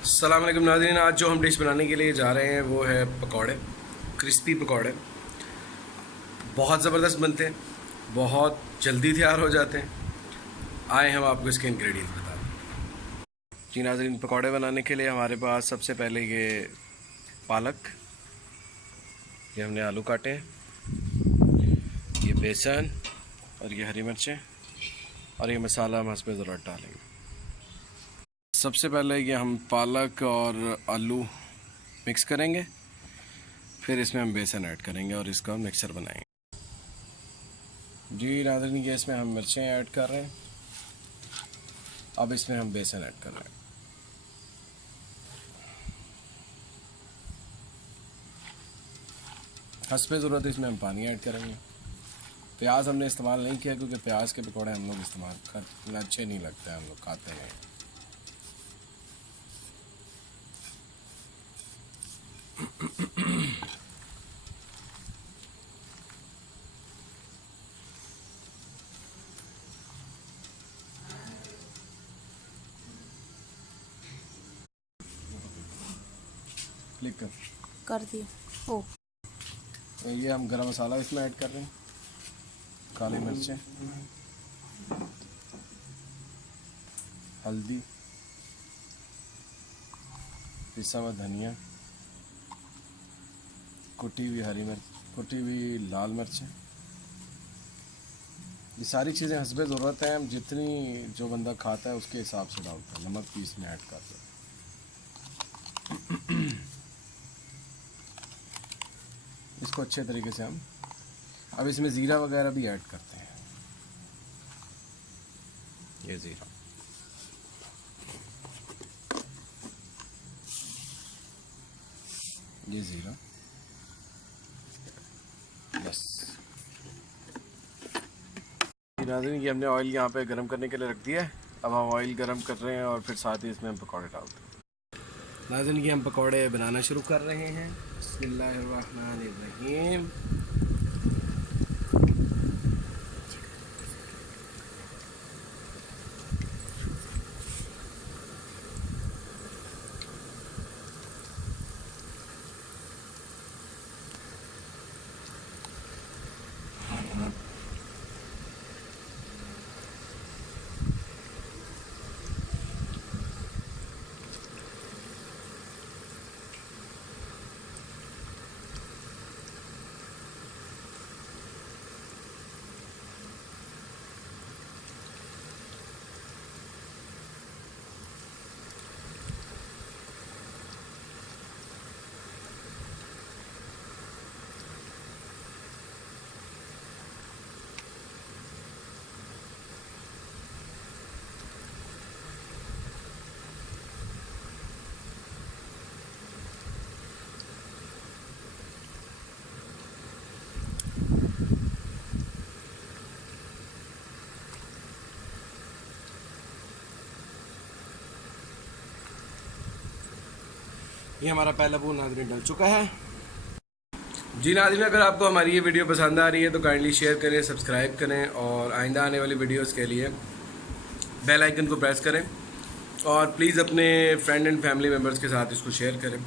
अस्सलाम वालेकुम नाज़रीन। आज जो हम डिश बनाने के लिए जा रहे हैं वो है पकौड़े, क्रिस्पी पकौड़े। बहुत ज़बरदस्त बनते हैं, बहुत जल्दी तैयार हो जाते हैं। आए हम आपको इसके इंग्रेडिएंट्स बता दें। जी नाज़रीन, पकौड़े बनाने के लिए हमारे पास सबसे पहले ये पालक, ये हमने आलू काटे हैं, ये बेसन और ये हरी मिर्चें और ये मसाला हम हस्बे ज़रूरत डालेंगे। सबसे पहले ये हम पालक और आलू मिक्स करेंगे, फिर इसमें हम बेसन ऐड करेंगे और इसका मिक्सचर बनाएंगे। जी नाज़रीन, ये इसमें हम मिर्चें ऐड कर रहे हैं। अब इसमें हम बेसन ऐड कर रहे हैं। हस्बे ज़रूरत इसमें हम पानी ऐड करेंगे। प्याज हमने इस्तेमाल नहीं किया क्योंकि प्याज के पकौड़े हम लोग इस्तेमाल करना अच्छे नहीं लगते हैं, हम लोग खाते हैं। क्लिक कर दिया। ओ ये हम गरम मसाला इसमें ऐड कर रहे हैं, काली मिर्चें, हल्दी, पिसा हुआ धनिया, कुटी हुई हरी मिर्च, कुटी हुई लाल मिर्चें। ये सारी चीज़ें हस्बे ज़रूरत है, हम जितनी जो बंदा खाता है उसके हिसाब से डालते हैं। नमक भी इसमें ऐड करते हैं। इसको अच्छे तरीके से हम अब इसमें ज़ीरा वगैरह भी ऐड करते हैं। ये ज़ीरा, ये ज़ीरा, बस। नाज़रीन, ये हमने ऑयल यहाँ पे गरम करने के लिए रख दिया है। अब हम ऑयल गरम कर रहे हैं और फिर साथ ही इसमें हम पकौड़े डालते हैं। नाज़रीन, ये हम पकौड़े बनाना शुरू कर रहे हैं। बिस्मिल्लाहिर्रहमानिर्रहीम। ये हमारा पहला बून नाज़रीन डल चुका है। जी नाज़रीन, अगर आपको हमारी ये वीडियो पसंद आ रही है तो काइंडली शेयर करें, सब्सक्राइब करें और आइंदा आने वाली वीडियोस के लिए बेल आइकन को प्रेस करें और प्लीज़ अपने फ्रेंड एंड फैमिली मेम्बर्स के साथ इसको शेयर करें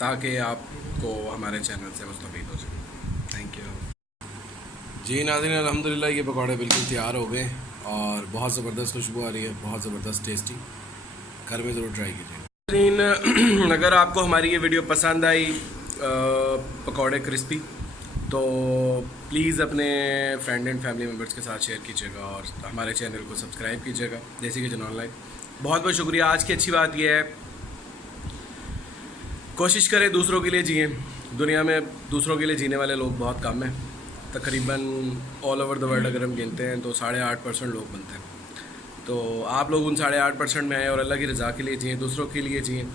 ताकि आपको हमारे चैनल से मुस्तफ़ीद हो सके। Thank you. जी नाज़रीन, अल्हम्दुलिल्लाह ये पकौड़े बिल्कुल तैयार हो गए और बहुत ज़बरदस्त खुशबू आ रही है, बहुत ज़बरदस्त टेस्टी। घर में ज़रूर ट्राई कीजिए। अगर आपको हमारी ये वीडियो पसंद आई, पकौड़े क्रिस्पी, तो प्लीज़ अपने फ्रेंड एंड फैमिली मेम्बर्स के साथ शेयर कीजिएगा और हमारे चैनल को सब्सक्राइब कीजिएगा, देसी किचन ऑनलाइन। बहुत बहुत शुक्रिया। आज की अच्छी बात यह है, कोशिश करें दूसरों के लिए जिए। दुनिया में दूसरों के लिए जीने वाले लोग बहुत कम हैं। तकरीबन ऑल ओवर द वर्ल्ड अगर हम गिनते हैं तो 8.5% लोग बनते हैं। तो आप लोग उन 8.5% में आए और अल्लाह की रज़ा के लिए जिए, दूसरों के लिए जिए।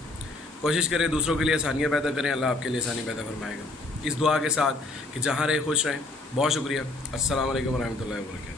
कोशिश करें दूसरों के लिए आसानियाँ पैदा करें, अल्लाह आपके लिए आसानी पैदा फरमाएगा। इस दुआ के साथ कि जहाँ रहे खुश रहें। बहुत शुक्रिया। अस्सलाम वालेकुम व रहमतुल्लाहि व बरकातहू।